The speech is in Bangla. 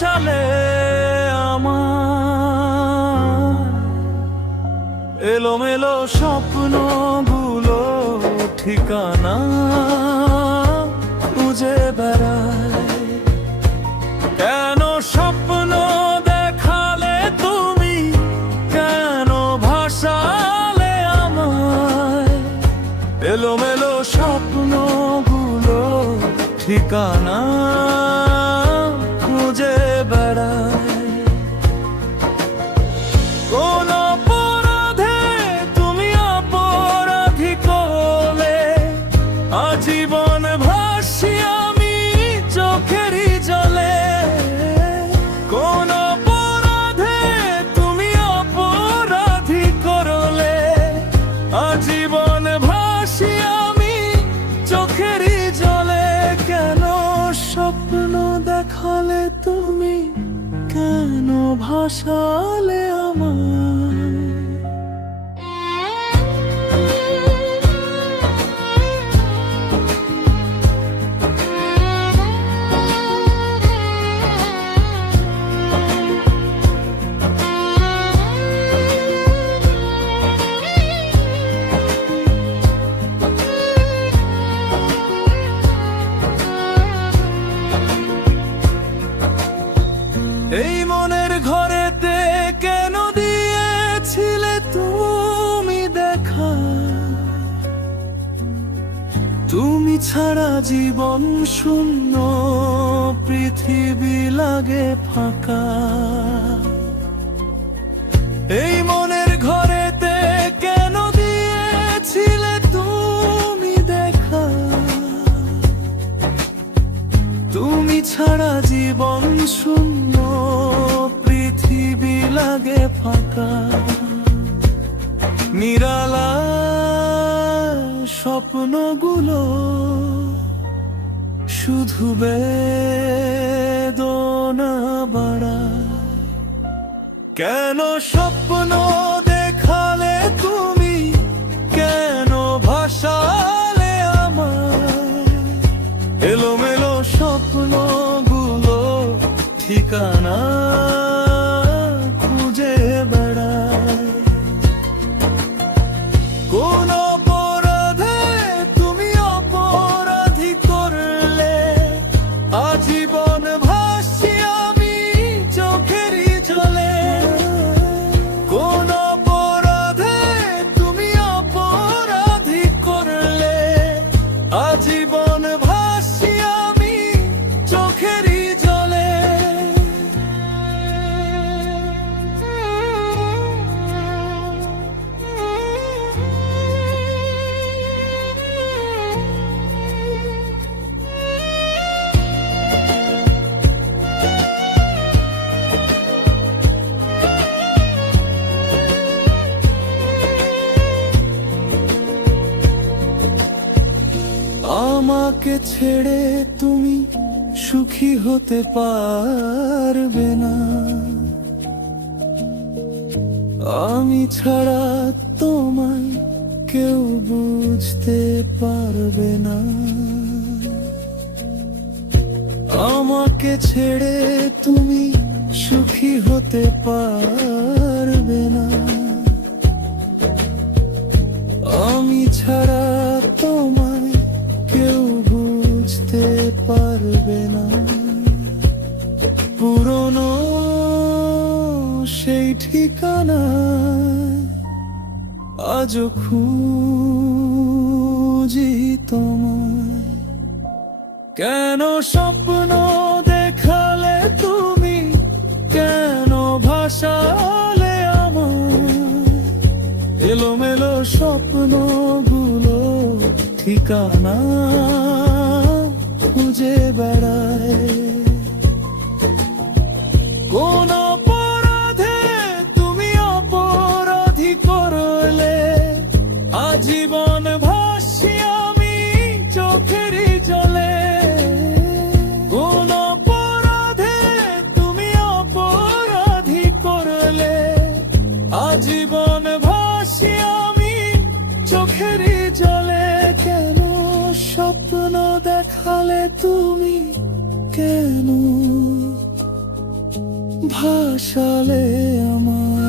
ভাসালে আমার এলোমেলো স্বপ্নগুলো ঠিকানা খুঁজে বেড়ায়। কেন স্বপ্ন দেখালে তুমি, কেন ভাসালে আমায়? এলোমেলো স্বপ্নগুলো ঠিকানা খুঁজে বেড়ায়। কোন অপরাধে তুমি অপরাধী করলে, আজীবন ভাসি আমি চোখেরই জলে। কোন অপরাধে তুমি অপরাধী করলে, আজীবন ভাসি আমি চোখেরই জলে। কেন স্বপ্ন দেখালে তুমি, কেন ভাসালে আমায়? এই মনের ঘরেতে কেন দিয়েছিলে তুমি দেখা? তুমি ছাড়া জীবন শূন্য, পৃথিবী লাগে ফাঁকা। এই মনের ঘরেতে কেন দিয়েছিলে তুমি দেখা? তুমি ছাড়া জীবন শূন্য, পৃথিবী লাগে ফাঁকা। নিরালা স্বপ্নগুলো শুধু বেদনা বাড়ায়। কেন স্বপ্ন দেখালে তুমি, কেন ভাসালে আমায়? এলোমেলো স্বপ্নগুলো ঠিকানা খুঁজে বেড়ায়। কোন অপরাধে তুমি অপরাধী করলে, আজীবন ভাসি আমি চোখেরই জলে। কোন অপরাধে তুমি অপরাধী করলে, আজীবন ভাসি আমি চোখেরই জলে। আমাকে ছেড়ে তুমি সুখী হতে পারবে না, আমি ছাড়া তোমায় কেউ বুঝতে পারবে না। আমাকে ছেড়ে তুমি সুখী হতে পারবে না, আমি ছাড়া তোমায় কেউ বুঝতে পারবে না। পুরনো সেই ঠিকানা আজও খুঁজি তোমায়। কেন স্বপ্ন দেখালে তুমি, কেন ভাসালে আমায়? এলোমেলো স্বপ্নগুলো ঠিকানা খুঁজে বেড়ায়। কোন অপরাধে তুমি অপরাধী করলে, আজীবন ভাসি আমি চোখেরই জলে। কোন অপরাধে তুমি অপরাধী করলে, আজীবন ভাসি আমি চোখেরই জলে। কেন স্বপ্ন দেখালে তুমি, কেন ভাসালে আমার